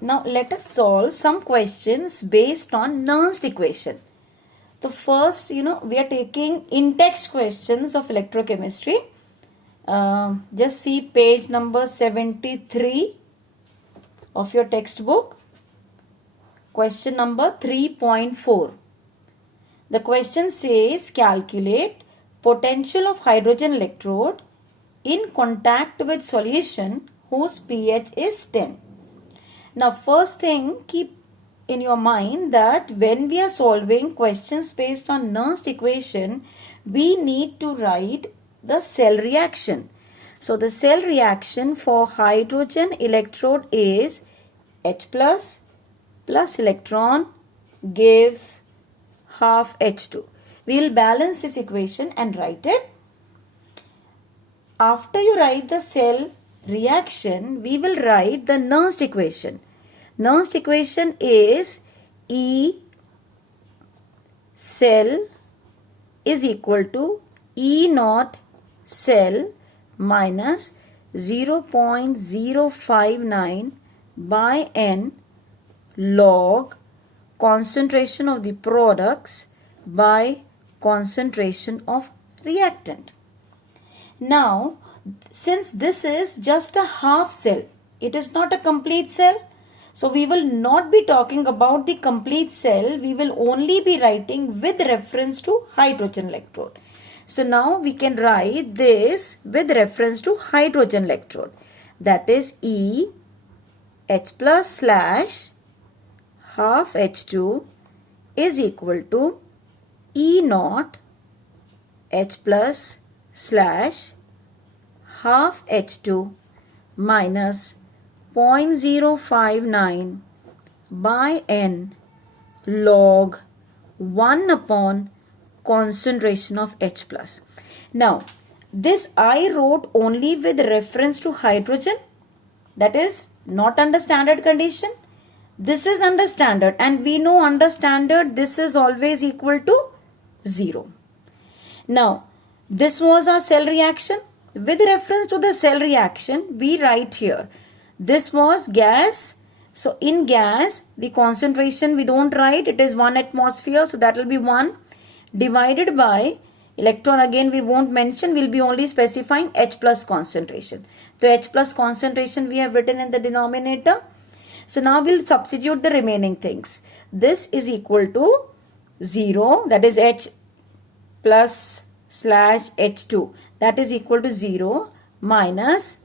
Now let us solve some questions based on Nernst equation. The first, we are taking in-text questions of electrochemistry. Just see page number 73 of your textbook. Question number 3.4. The question says calculate potential of hydrogen electrode in contact with solution whose pH is 10. Now first thing, keep in your mind that when we are solving questions based on Nernst equation, we need to write the cell reaction. So the cell reaction for hydrogen electrode is H plus electron gives half H2. We will balance this equation and write it. After you write the cell reaction, we will write the Nernst equation. Nernst equation is E cell is equal to E naught cell minus 0.059 by N log concentration of the products by concentration of reactant. Now, since this is just a half cell, it is not a complete cell. So we will not be talking about the complete cell. We will only be writing with reference to hydrogen electrode. So now we can write this with reference to hydrogen electrode. That is E H plus slash half H2 is equal to E naught H plus slash half H2 minus 0.059 by N log 1 upon concentration of H plus. Now, this I wrote only with reference to hydrogen. That is not under standard condition. This is under standard, and we know under standard this is always equal to 0. Now, this was our cell reaction. With reference to the cell reaction, we write here. This was gas. So, in gas, the concentration we don't write. It is 1 atmosphere. So, that will be 1 divided by electron. Again, we won't mention. We'll be only specifying H plus concentration. So, H plus concentration we have written in the denominator. So, now we'll substitute the remaining things. This is equal to 0. That is H plus slash H2. That is equal to 0 minus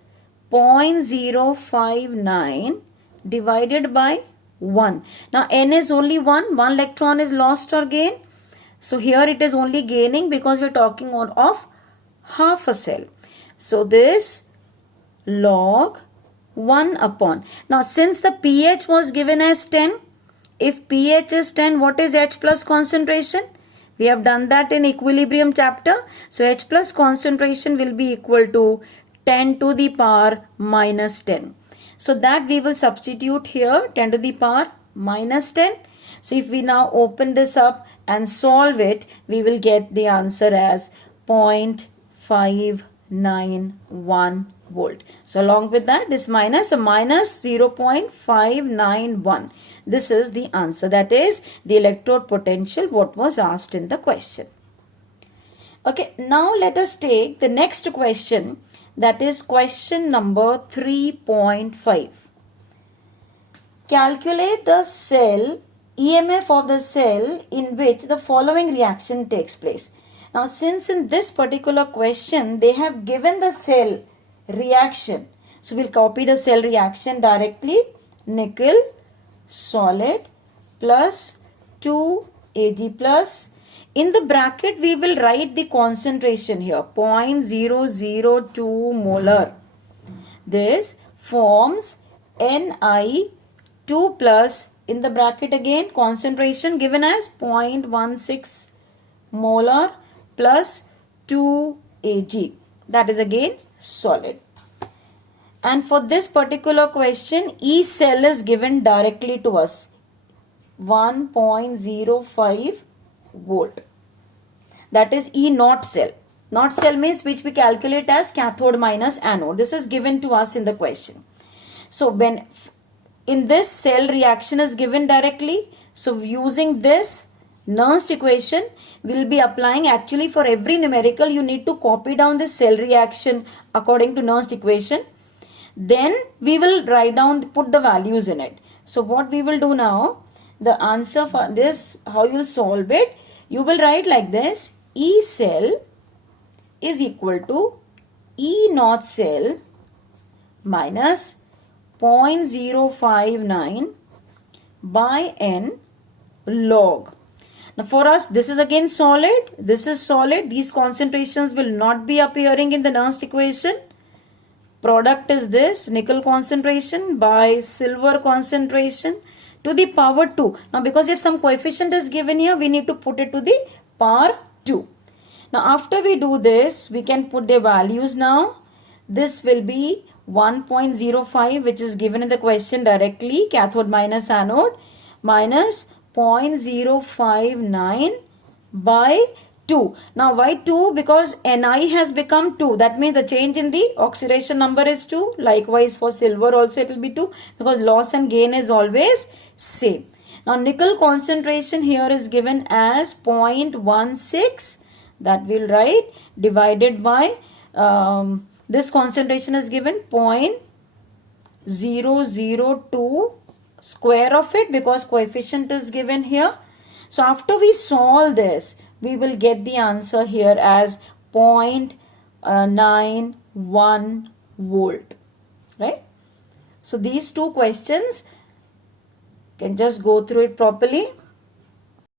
0.059 divided by 1. Now N is only 1. 1 electron is lost or gained. So here it is only gaining because we are talking of half a cell. So this log 1 upon. Now since the pH was given as 10, if pH is 10, what is H plus concentration? We have done that in equilibrium chapter. So H plus concentration will be equal to 10 to the power minus 10. So that we will substitute here 10 to the power minus 10. So if we now open this up and solve it, we will get the answer as 0.591 volt. So along with that, this minus, so minus 0.591. This is the answer. That is the electrode potential what was asked in the question. Okay, now let us take the next question. That is question number 3.5. Calculate the cell EMF of the cell in which the following reaction takes place. Now since in this particular question they have given the cell reaction, so we'll copy the cell reaction directly. Nickel solid plus 2 Ag plus. In the bracket we will write the concentration here 0.002 molar. This forms Ni2 plus, in the bracket again concentration given as 0.16 molar plus 2 Ag. That is again solid. And for this particular question, E cell is given directly to us 1.05 volt. That is E naught cell. Naught cell means which we calculate as cathode minus anode. This is given to us in the question. So when in this cell reaction is given directly. So using this Nernst equation, we'll be applying, actually for every numerical you need to copy down this cell reaction according to Nernst equation. Then we will write down, put the values in it. So what we will do now, the answer for this, how you will solve it, you will write like this: E cell is equal to E naught cell minus 0.059 by n log. Now for us, this is again solid, this is solid, these concentrations will not be appearing in the Nernst equation. Product is this, nickel concentration by silver concentration to the power 2. Now because if some coefficient is given here, we need to put it to the power 2. Now after we do this, we can put the values now. This will be 1.05, which is given in the question directly, cathode minus anode, minus 0.059 by 2. Now why 2? Because Ni has become 2. That means the change in the oxidation number is 2. Likewise for silver also it will be 2, because loss and gain is always same. Now nickel concentration here is given as 0.16. That we'll write, divided by this concentration is given 0.002 square of it, because coefficient is given here. So after we solve this, we will get the answer here as 0.91 volt, right? So these two questions, can just go through it properly.